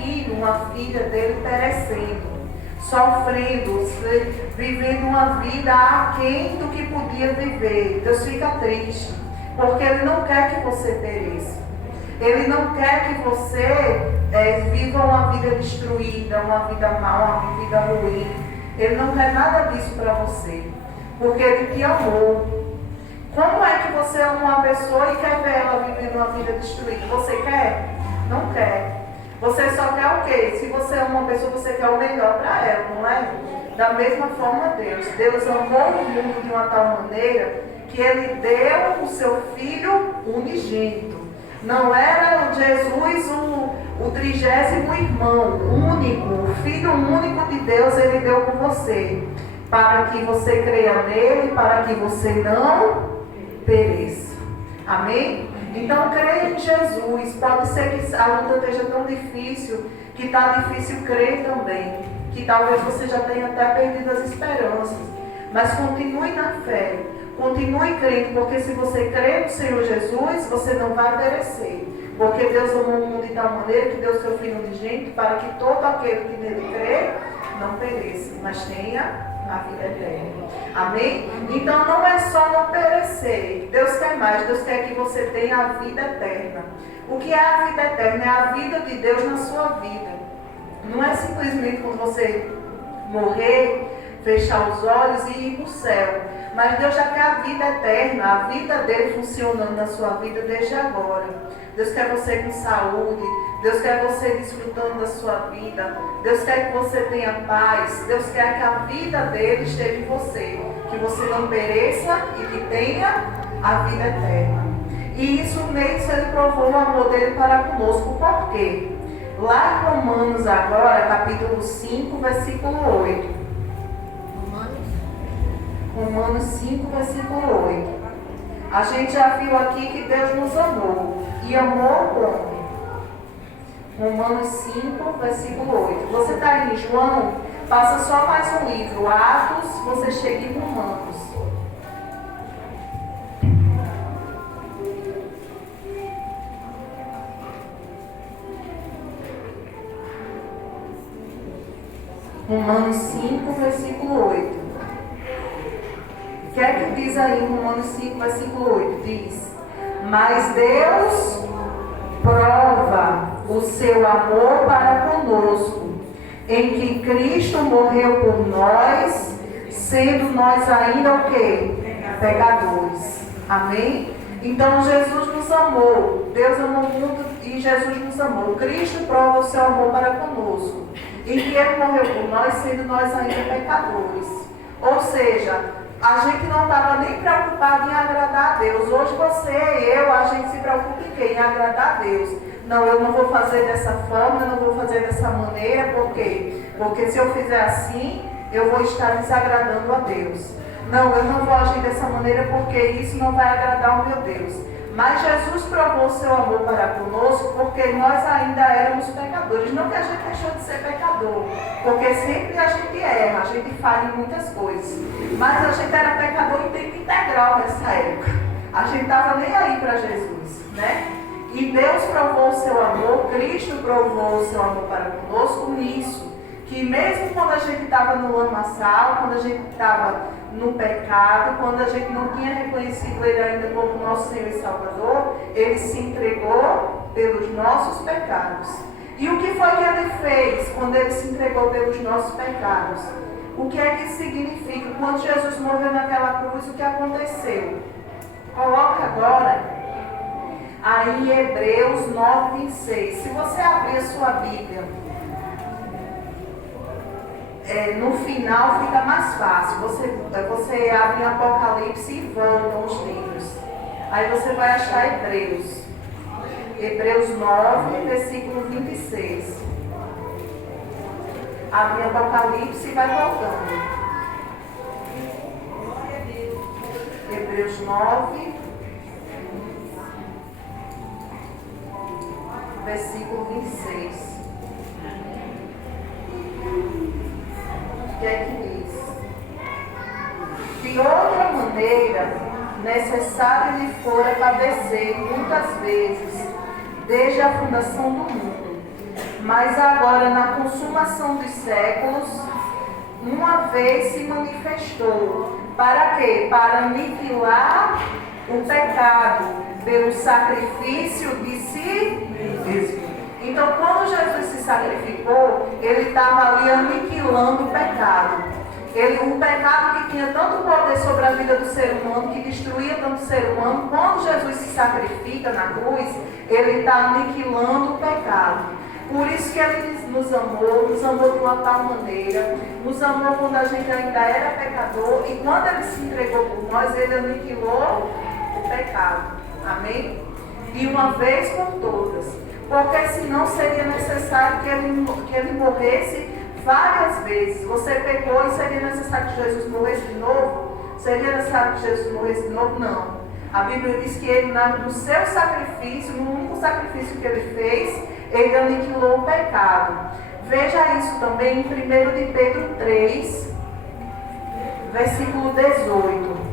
filho, uma filha dele perecendo, sofrendo, vivendo uma vida aquém do que podia viver. Deus fica triste, porque Ele não quer que você pereça. Ele não quer que você viva uma vida destruída, uma vida má, uma vida ruim. Ele não quer nada disso para você, porque Ele te amou. Como é que você ama uma pessoa e quer ver ela vivendo uma vida destruída? Você quer? Não quer. Você só quer o quê? Se você ama uma pessoa, você quer o melhor para ela, não é? Da mesma forma Deus. Deus amou o mundo de uma tal maneira que Ele deu o seu Filho unigênito. Não era Jesus o 30º irmão, único, o Filho único de Deus Ele deu por você. Para que você creia nele, para que você não pereça. Amém? Então creia em Jesus. Pode ser que a luta esteja tão difícil que está difícil crer também. Que talvez você já tenha até perdido as esperanças. Mas continue na fé. Continue crendo, porque se você crê no Senhor Jesus, você não vai perecer. Porque Deus amou o mundo de tal maneira que deu seu Filho unigênito para que todo aquele que nele crê não pereça, mas tenha a vida eterna. Amém? Então não é só não perecer. Deus quer mais. Deus quer que você tenha a vida eterna. O que é a vida eterna? É a vida de Deus na sua vida. Não é simplesmente quando você morrer, fechar os olhos e ir para o céu. Mas Deus já quer a vida eterna, a vida dele funcionando na sua vida desde agora. Deus quer você com saúde. Deus quer você desfrutando da sua vida. Deus quer que você tenha paz. Deus quer que a vida dele esteja em você. Que você não pereça e que tenha a vida eterna. E isso nisso ele provou o amor dele para conosco. Por quê? Lá em Romanos agora, capítulo 5, versículo 8. Romanos 5, versículo 8. A gente já viu aqui que Deus nos amou. E amou como? Romanos 5, versículo 8. Você está em João? Passa só mais um livro. Atos, você chega em Romanos. Romanos 5, versículo 8. O que é que diz aí em Romanos 5, versículo 8? Diz: mas Deus prova o seu amor para conosco, em que Cristo morreu por nós, sendo nós ainda o quê? Pecadores. Amém? Então Jesus nos amou. Deus amou o mundo e Jesus nos amou. Cristo prova o seu amor para conosco, em que Ele morreu por nós, sendo nós ainda pecadores. Ou seja, a gente não estava nem preocupado em agradar a Deus. Hoje você e eu, a gente se preocupa em quê? Em agradar a Deus. Não, eu não vou fazer dessa forma, eu não vou fazer dessa maneira. Por quê? Porque se eu fizer assim, eu vou estar desagradando a Deus. Não, eu não vou agir dessa maneira porque isso não vai agradar o meu Deus. Mas Jesus provou o seu amor para conosco porque nós ainda éramos pecadores. Não que a gente deixou de ser pecador, porque sempre a gente erra, a gente falha em muitas coisas. Mas a gente era pecador em tempo integral nessa época. A gente estava nem aí para Jesus, né? E Deus provou o seu amor, Cristo provou o seu amor para conosco nisso. Que mesmo quando a gente estava no lamaçal, quando a gente estava no pecado, quando a gente não tinha reconhecido Ele ainda como nosso Senhor e Salvador, Ele se entregou pelos nossos pecados. E o que foi que Ele fez quando Ele se entregou pelos nossos pecados? O que é que isso significa? Quando Jesus morreu naquela cruz, o que aconteceu? Coloca agora aí em Hebreus 9, 26. Se você abrir a sua Bíblia, no final fica mais fácil. Você abre em Apocalipse e volta os livros. Aí você vai achar Hebreus. Hebreus 9, versículo 26. Abre em Apocalipse e vai voltando. Hebreus 9, versículo 26. O que é que diz? De outra maneira, necessário lhe fora padecer muitas vezes, desde a fundação do mundo. mas agora na consumação dos séculos, uma vez se manifestou. Para quê? Para aniquilar o pecado pelo sacrifício de si mesmo. Então, quando Jesus se sacrificou, ele estava ali aniquilando o pecado. O pecado que tinha tanto poder sobre a vida do ser humano, que destruía tanto o ser humano, quando Jesus se sacrifica na cruz, ele está aniquilando o pecado. Por isso que ele nos amou de uma tal maneira, nos amou quando a gente ainda era pecador, e quando ele se entregou por nós, ele aniquilou o pecado. Amém? De uma vez por todas. Porque senão seria necessário que ele morresse várias vezes. Você pecou e seria necessário que Jesus morresse de novo? Seria necessário que Jesus morresse de novo? Não. A Bíblia diz que ele, no seu sacrifício, no único sacrifício que ele fez, ele aniquilou o pecado. Veja isso também em 1 de Pedro 3, versículo 18.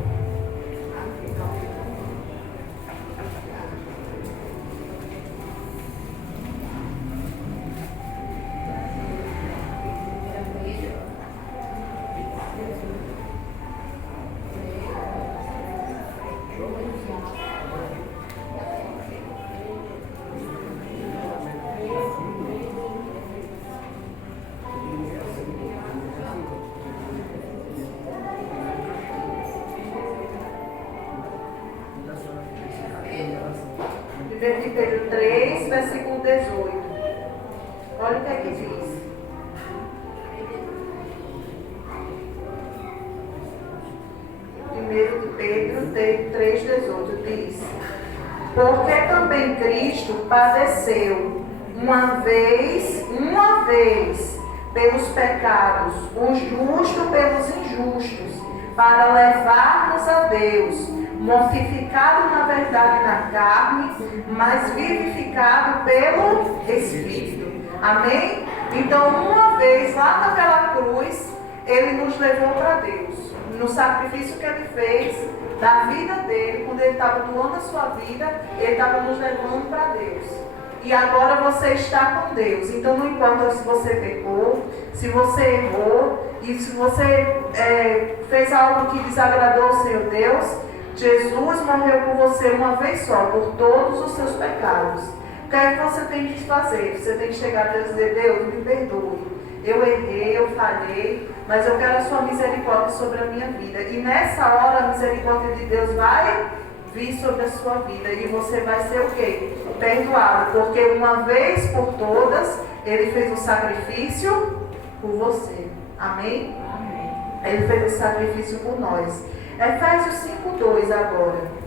De Pedro 3, versículo 18. Olha o que é que diz. Primeiro de Pedro 3, 18 diz: porque também Cristo padeceu uma vez, pelos pecados, o justo pelos injustos, para levar-nos a Deus, mortificado na verdade na carne, mas vivificado pelo Espírito. Amém? Então, uma vez lá naquela cruz, ele nos levou para Deus. No sacrifício que ele fez, da vida dele, quando ele estava doando a sua vida, ele estava nos levando para Deus. E agora você está com Deus. Então não importa se você pecou, se você errou, e se você fez algo que desagradou ao Senhor Deus, Jesus morreu por você uma vez só, por todos os seus pecados. O que é que você tem que fazer? Você tem que chegar a Deus e dizer: Deus, me perdoe. Eu errei, eu falhei, mas eu quero a sua misericórdia sobre a minha vida. E nessa hora a misericórdia de Deus vai vir sobre a sua vida. E você vai ser o quê? Perdoado. Porque uma vez por todas, ele fez um sacrifício por você. Amém? Amém. Ele fez esse sacrifício por nós. Efésios 5:2 agora.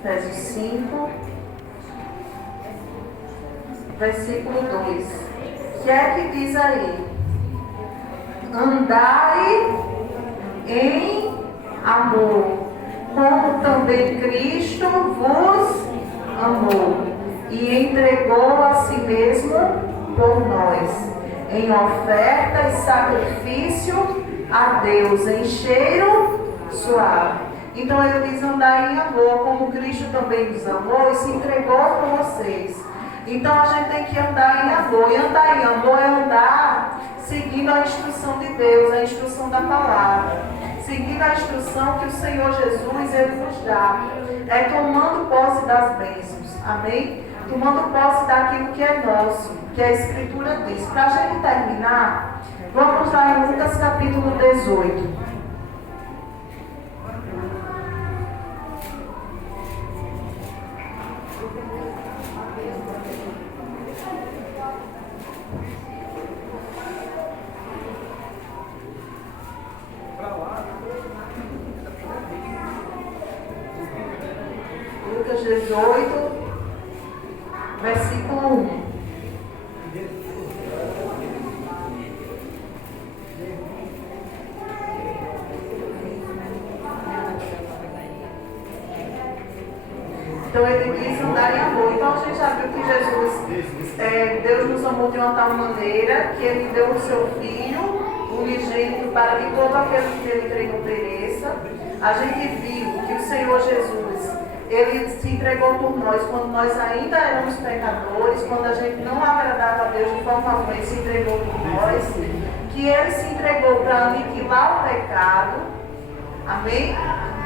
Efésios 5, versículo 2. O que é que diz aí? Andai em amor, como também Cristo vos amou e entregou a si mesmo por nós, em oferta e sacrifício a Deus, em cheiro suave. Então ele diz: andar em amor, como Cristo também nos amou e se entregou por vocês. Então a gente tem que andar em amor. E andar em amor é andar seguindo a instrução de Deus, a instrução da palavra. Seguindo a instrução que o Senhor Jesus ele nos dá. É tomando posse das bênçãos. Amém? Tomando posse daquilo que é nosso, que a Escritura diz. Para a gente terminar, vamos lá em Lucas capítulo 18. 18, versículo 1. Então ele diz andar em amor. Então a gente já viu que Jesus, Deus nos amou de uma tal maneira que ele deu o seu Filho unigênito para que todo aquele que nele crê não pereça. A gente viu que o Senhor Jesus, ele se entregou por nós quando nós ainda éramos pecadores, quando a gente não agradava a Deus de forma alguma, ele se entregou por nós, que ele se entregou para aniquilar o pecado. Amém?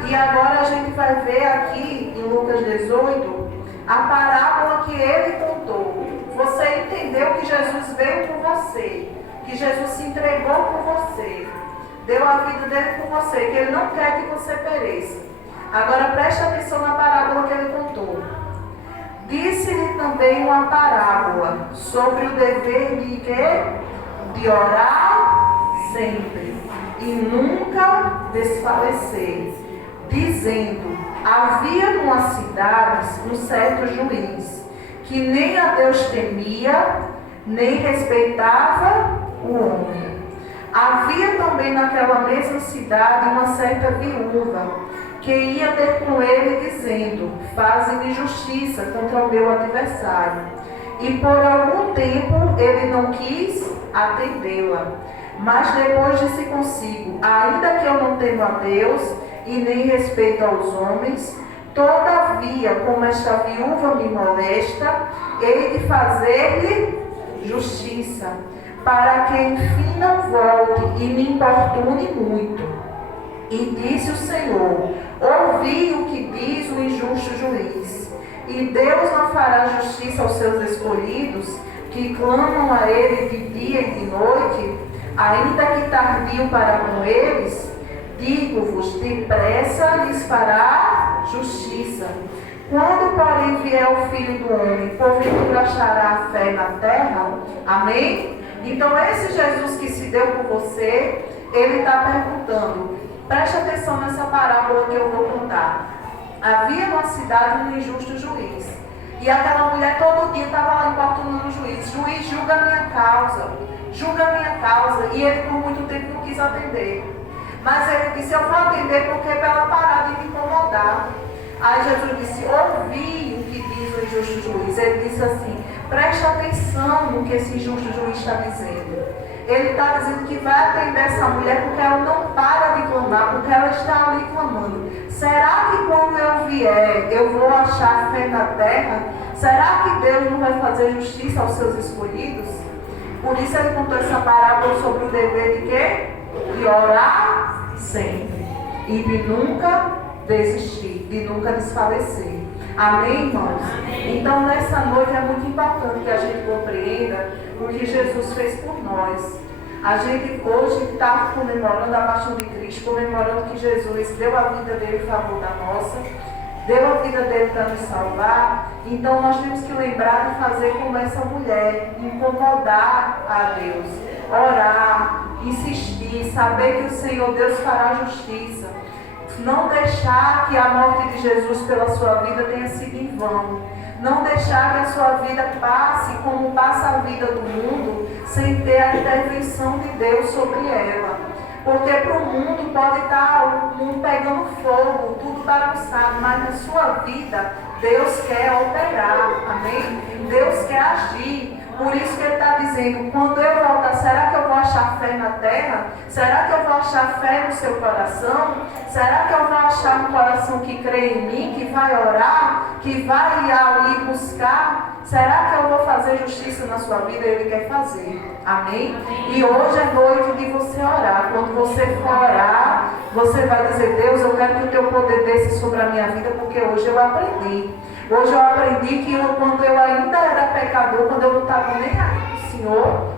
E agora a gente vai ver aqui em Lucas 18 a parábola que ele contou. Você entendeu que Jesus veio por você, que Jesus se entregou por você, deu a vida dele por você, que ele não quer que você pereça. Agora preste atenção na parábola que ele contou. Disse-lhe também uma parábola sobre o dever de quê? De orar sempre e nunca desfalecer, dizendo: havia numa cidade um certo juiz, que nem a Deus temia, nem respeitava o homem. Havia também naquela mesma cidade uma certa viúva, que ia ter com ele, dizendo: faze-me justiça contra o meu adversário. E por algum tempo ele não quis atendê-la. Mas depois disse consigo: ainda que eu não temo a Deus e nem respeito aos homens, todavia, como esta viúva me molesta, hei de fazer-lhe justiça, para que enfim não volte e me importune muito. E disse o Senhor: ouvi o que diz o injusto juiz. E Deus não fará justiça aos seus escolhidos, que clamam a ele de dia e de noite, ainda que tardio para com eles? Digo-vos, depressa lhes fará justiça. Quando, porém, vier o Filho do Homem, porventura achará fé na terra? Amém? Então, esse Jesus que se deu por você, ele está perguntando. Preste atenção nessa parábola que eu vou contar. Havia numa cidade um injusto juiz. E aquela mulher todo dia estava lá importunando o juiz. Juiz, julga a minha causa. Julga a minha causa. E ele por muito tempo não quis atender. Mas ele disse: eu vou atender porque é para ela parar de me incomodar. Aí Jesus disse: ouvi o que diz o injusto juiz. Ele disse assim: preste atenção no que esse injusto juiz está dizendo. Ele está dizendo que vai atender essa mulher porque ela não para de clamar, porque ela está ali clamando. Será que quando eu vier, eu vou achar fé na terra? Será que Deus não vai fazer justiça aos seus escolhidos? Por isso ele contou essa parábola sobre o dever de quê? De orar sempre. E de nunca desistir, de nunca desfalecer. Amém, irmãos? Amém. Então, nessa noite é muito importante que a gente compreenda o que Jesus fez por nós. A gente hoje está comemorando a paixão de Cristo, comemorando que Jesus deu a vida dele em favor da nossa, deu a vida dele para nos salvar. Então, nós temos que lembrar de fazer como essa mulher, incomodar a Deus, orar, insistir, saber que o Senhor Deus fará justiça. Não deixar que a morte de Jesus pela sua vida tenha sido em vão. Não deixar que a sua vida passe como passa a vida do mundo, sem ter a intervenção de Deus sobre ela. Porque para o mundo pode estar o mundo pegando fogo, tudo bagunçado, mas na sua vida Deus quer operar, amém? Deus quer agir. Por isso que ele está dizendo: quando eu voltar, será que eu vou achar fé na terra? Será que eu vou achar fé no seu coração? Será que eu vou achar um coração que crê em mim, que vai orar, que vai ali buscar? Será que eu vou fazer justiça na sua vida? Ele quer fazer, amém? E hoje é noite de você orar. Quando você for orar, você vai dizer: Deus, eu quero que o teu poder desça sobre a minha vida, porque hoje eu aprendi. Hoje eu aprendi que quando eu ainda era pecador, quando eu não estava nem aí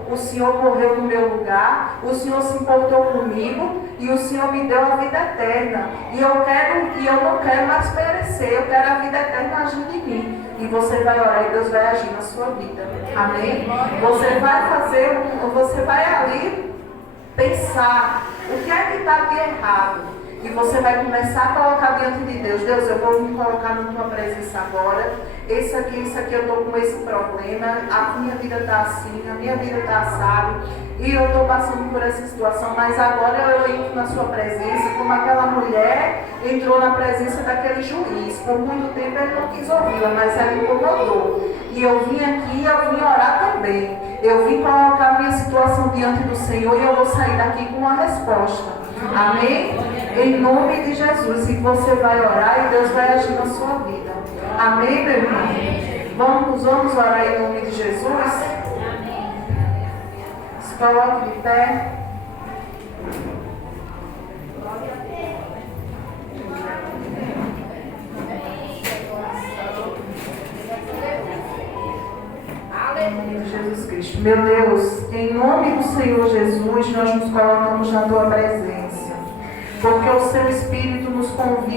o Senhor morreu no meu lugar, o Senhor se importou comigo e o Senhor me deu a vida eterna. E eu não quero mais perecer, eu quero a vida eterna agindo em mim. E você vai orar e Deus vai agir na sua vida. Amém? Você vai ali pensar o que é que está de errado. E você vai começar a colocar diante de Deus. Deus, eu vou me colocar na tua presença agora. Isso aqui, eu estou com esse problema. A minha vida está assim, a minha vida está assada. E eu estou passando por essa situação. Mas agora eu entro na sua presença, como aquela mulher entrou na presença daquele juiz. Por muito tempo ele não quis ouvi-la, mas ela incomodou. E eu vim aqui, eu vim orar também. Eu vim colocar a minha situação diante do Senhor e eu vou sair daqui com uma resposta. Amém? Em nome de Jesus. E você vai orar e Deus vai agir na sua vida. Amém, meu irmão? Vamos orar em nome de Jesus? Se coloque de pé. Em nome de Jesus Cristo. Meu Deus, em nome do Senhor Jesus, nós nos colocamos na tua presença. Porque o seu Espírito nos convida